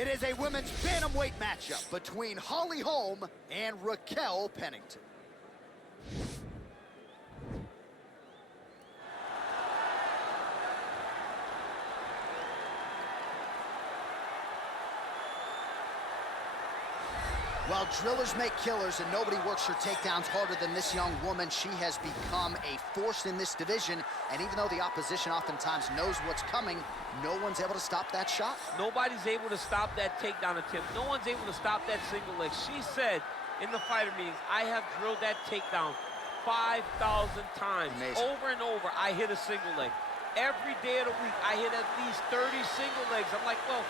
It is a women's bantamweight matchup between Holly Holm and Raquel Pennington. While drillers make killers and nobody works her takedowns harder than this young woman, she has become a force in this division. And even though the opposition oftentimes knows what's coming, no one's able to stop that shot. Nobody's able to stop that takedown attempt. No one's able to stop that single leg. She said in the fighter meetings, I have drilled that takedown 5,000 times. Amazing. Over and over, I hit a single leg. Every day of the week, I hit at least 30 single legs. I'm like, well,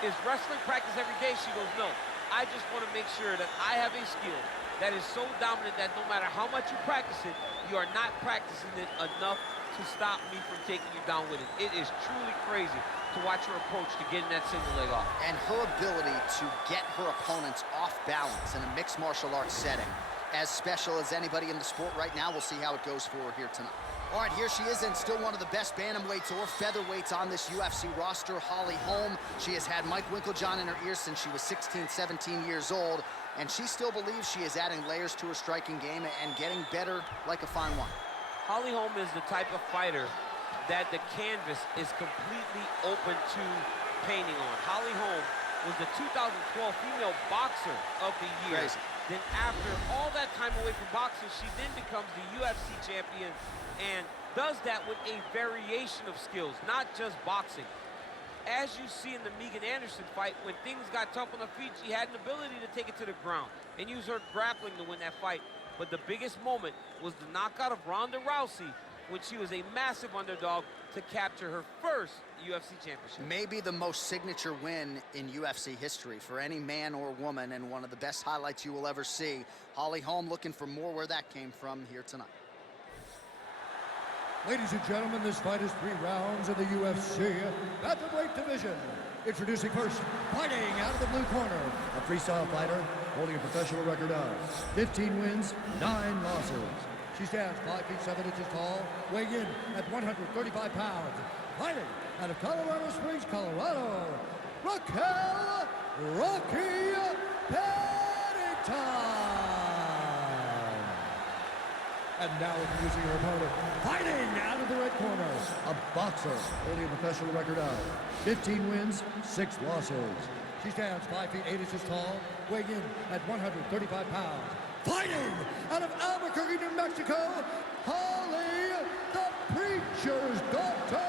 is wrestling practice every day? She goes, no. I just want to make sure that I have a skill that is so dominant that no matter how much you practice it, you are not practicing it enough to stop me from taking you down with it. It is truly crazy to watch her approach to getting that single leg off. And her ability to get her opponents off balance in a mixed martial arts setting, as special as anybody in the sport right now. We'll see how it goes for her here tonight. All right, here she is, and still one of the best bantamweights or featherweights on this UFC roster, Holly Holm. She has had Mike Winkeljohn in her ear since she was 16, 17 years old, and she still believes she is adding layers to her striking game and getting better like a fine wine. Holly Holm is the type of fighter that the canvas is completely open to painting on. Holly Holm was the 2012 female boxer of the year. Crazy. Then after all that time away from boxing, she then becomes the UFC champion and does that with a variation of skills, not just boxing. As you see in the Megan Anderson fight, when things got tough on the feet, she had an ability to take it to the ground and use her grappling to win that fight. But the biggest moment was the knockout of Ronda Rousey when she was a massive underdog to capture her first UFC championship. Maybe the most signature win in UFC history for any man or woman, and one of the best highlights you will ever see. Holly Holm looking for more where that came from here tonight. Ladies and gentlemen, this fight is 3 rounds in the UFC bantamweight division. Introducing first, fighting out of the blue corner, a freestyle fighter holding a professional record of 15 wins, 9 losses. She stands 5 feet 7 inches tall, weighing in at 135 pounds. Fighting out of Colorado Springs, Colorado, Raquel "Rocky" Pennington. And now introducing her opponent, fighting out of the red corner, a boxer holding a professional record of 15 wins, 6 losses. She stands 5 feet 8 inches tall, weighing in at 135 pounds. Fighting out of Albuquerque, New Mexico, Holly, the Preacher's Daughter,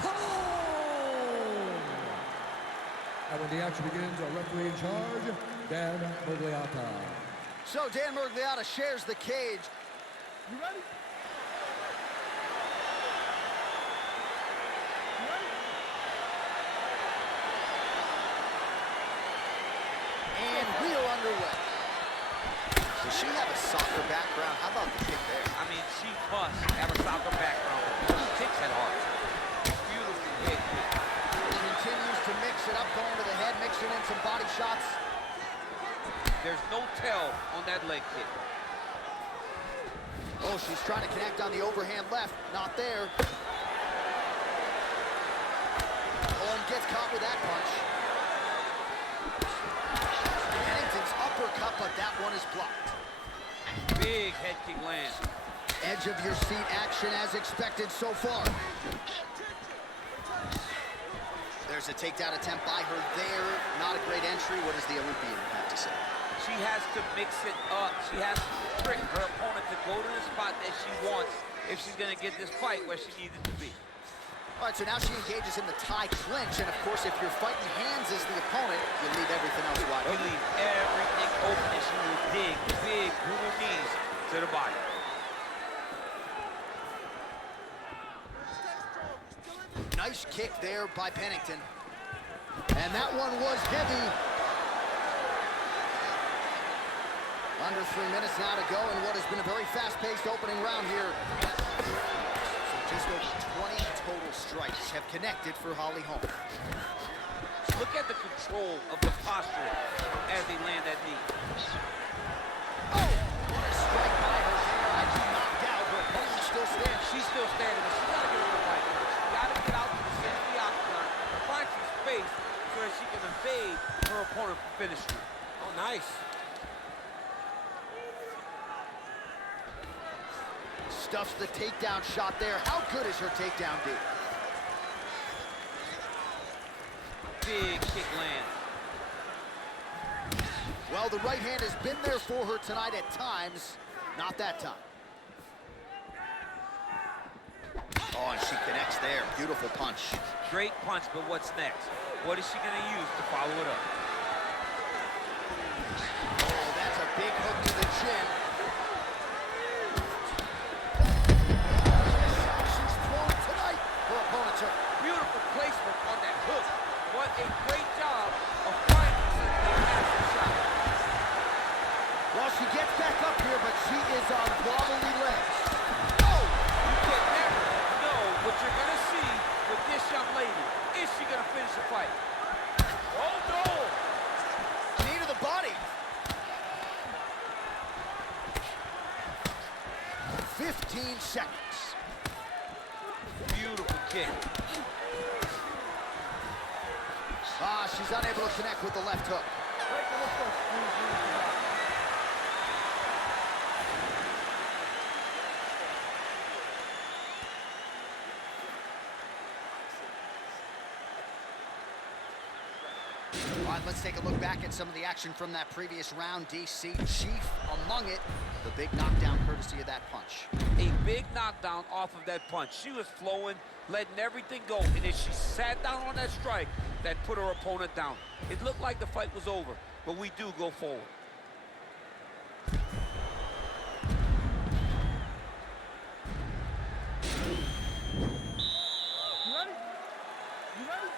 Holm! And when the action begins, our referee in charge, Dan Murgliata. So Dan Murgliata shares the cage. You ready? And we are underway. Does she have a soccer background? How about the kick there? I mean, she must have a soccer background. She kicks that hard. Beautiful hit. Continues to mix it up, going to the head, mixing in some body shots. There's no tell on that leg kick. Oh, she's trying to connect on the overhand left. Not there. Holm gets caught with that punch. Pennington's uppercut, but that one is blocked. Big head kick lands. Edge of your seat action as expected so far. There's a takedown attempt by her there. Not a great entry. What does the Olympian have to say? She has to mix it up. She has to trick her opponent to go to the spot that she wants if she's going to get this fight where she needs it to be. All right, so now she engages in the tie clinch, and of course, if you're fighting hands as the opponent, you leave everything else wide You open. leave everything open, and she will dig big brutal knees to the body. Nice kick there by Pennington. And that one was heavy. Under 3 minutes now to go in what has been a very fast-paced opening round here. So just over 20 total strikes have connected for Holly Holm. Look at the control of the posture as they land that knee. Oh! What a strike by her there. I she knocked out. Her opponent still standing. She's still standing, but she's got to get a little fight. She's got to get out to the center of the octagon, find some space evade her opponent from finishing. Oh, nice. Stuffs the takedown shot there. How good is her takedown, D? Big kick land. Well, the right hand has been there for her tonight at times. Not that time. Oh, and she connects there. Beautiful punch. Great punch, but what's next? What is she going to use to follow it up? Oh, that's a big hook to the chin. She's thrown tonight. Her opponent's hurt. Beautiful placement on that hook. What a great job of finding a massive shot. Well, she gets back up here, but she is on wobbly legs. Oh, you can never know what you're going to see with this young lady. Is she going to finish the fight? Oh, no! Knee to the body. 15 seconds. Beautiful kick. Ah, she's unable to connect with the left hook. All right, let's take a look back at some of the action from that previous round. DC, chief among it, the big knockdown courtesy of that punch. A big knockdown off of that punch. She was flowing, letting everything go, and as she sat down on that strike, that put her opponent down. It looked like the fight was over, but we do go forward. You ready? You ready?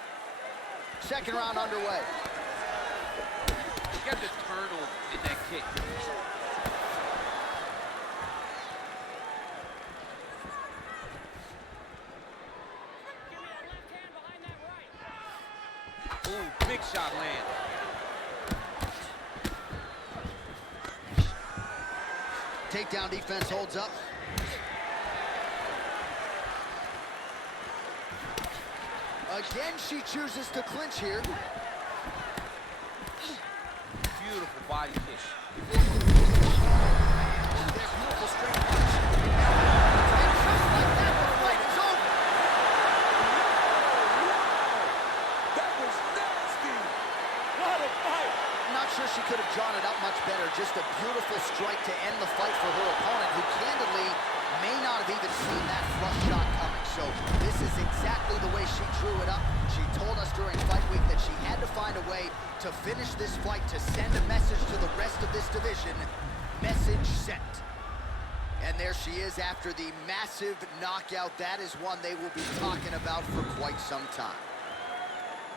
Second round underway. You got the turnover in that kick. Ooh, big shot land. Takedown defense holds up. Again, she chooses to clinch here. Beautiful body kick. There's beautiful straight punch. And just like that, the fight is over. That was nasty. What a fight. Not sure she could have drawn it up much better. Just a beautiful strike to end the fight for her opponent, who candidly may not have even seen that flush shot coming. So this is exactly the way she drew it up. She told us during fight week that she had to find a way to finish this fight, to send a message to the rest of this division. Message sent. And there she is after the massive knockout. That is one they will be talking about for quite some time.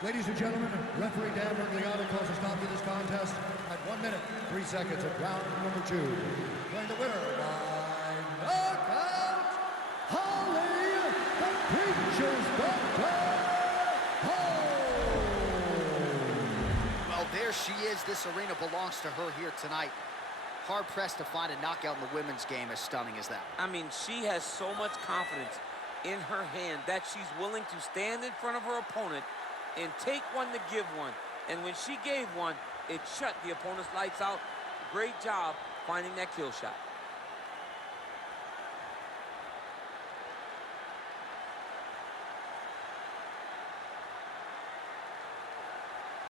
Ladies and gentlemen, referee Dan Bergliano calls a stop to this contest at 1 minute, 3 seconds of round number 2. Playing the winner by knockout, Holly, the Preacher's Daughter, Holm. Well, there she is. This arena belongs to her here tonight. Hard-pressed to find a knockout in the women's game as stunning as that. I mean, she has so much confidence in her hand that she's willing to stand in front of her opponent and take one to give one. And when she gave one, it shut the opponent's lights out. Great job finding that kill shot.